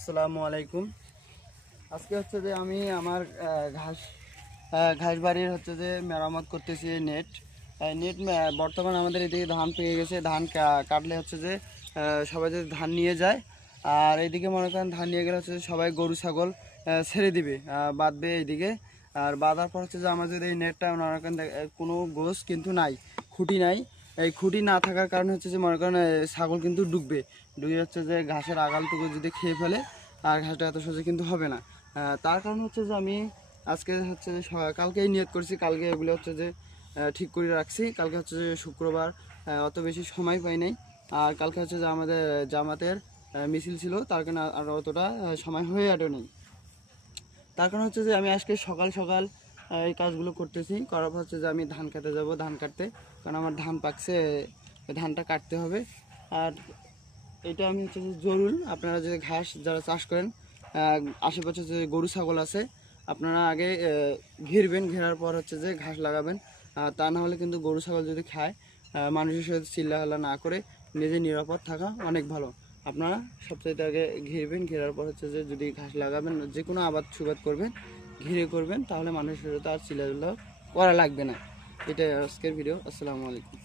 আসসালামু আলাইকুম। আজকে হচ্ছে যে আমি আমার ঘাস বাড়ির হচ্ছে যে মেরামত করতেছি। নেট বর্তমান আমাদের এদিকে ধান পেয়ে গেছে। ধান কাটলে হচ্ছে যে সবাই যদি ধান নিয়ে যায়, আর এইদিকে মনে করেন ধান নিয়ে গেলে হচ্ছে যে সবাই গরু ছাগল ছেড়ে দিবে, বাঁধবে এইদিকে। আর বাঁধার পর হচ্ছে যে আমাদের এই নেটটা মনে করেন কোনো গোছ কিন্তু নাই, খুঁটি নাই। এই খুঁটি না থাকার কারণে হচ্ছে যে মনে করেন ছাগল কিন্তু ডুববে, ডুবে হচ্ছে যে ঘাসের আগালটুকু যদি খেয়ে ফেলে, আর ঘাসটা এত সোজা কিন্তু হবে না। তার কারণ হচ্ছে যে আমি আজকে হচ্ছে যে কালকেই নিয়ত করছি, কালকে এগুলো হচ্ছে যে ঠিক করে রাখছি। কালকে হচ্ছে যে শুক্রবার, অত বেশি সময় পাই নাই। আর কালকে হচ্ছে যে আমাদের জামাতের মিছিল ছিল, তার কারণে আর অতটা সময় হয়ে ওঠেনি। তার কারণ হচ্ছে যে আমি আজকে সকাল সকাল এই কাজগুলো করতেছি। করার পর হচ্ছে যে আমি ধান কাটতে যাব, ধান কাটতে, কারণ আমার ধান পাকছে, ধানটা কাটতে হবে। আর এটা আমি হচ্ছে যে জরুল, আপনারা যে ঘাস যারা চাষ করেন, আশেপাশে যে গরু ছাগল আছে, আপনারা আগে ঘিরবেন, ঘেরার পর হচ্ছে যে ঘাস লাগাবেন। তা না হলে কিন্তু গরু ছাগল যদি খায়, মানুষের সাথে চিল্লাহাল্লা না করে নিজে নিরাপদ থাকা অনেক ভালো। আপনারা সবচাইতে আগে ঘিরবেন, ঘেরার পর হচ্ছে যে যদি ঘাস লাগাবেন, যে কোনো আবাদ সুবাদ করবেন, ঘিরে করবেন, তাহলে মানুষের সাথে আর চিল্লাহাল্লা করা লাগবে না। এটাই আজকের ভিডিও। আসসালামু আলাইকুম।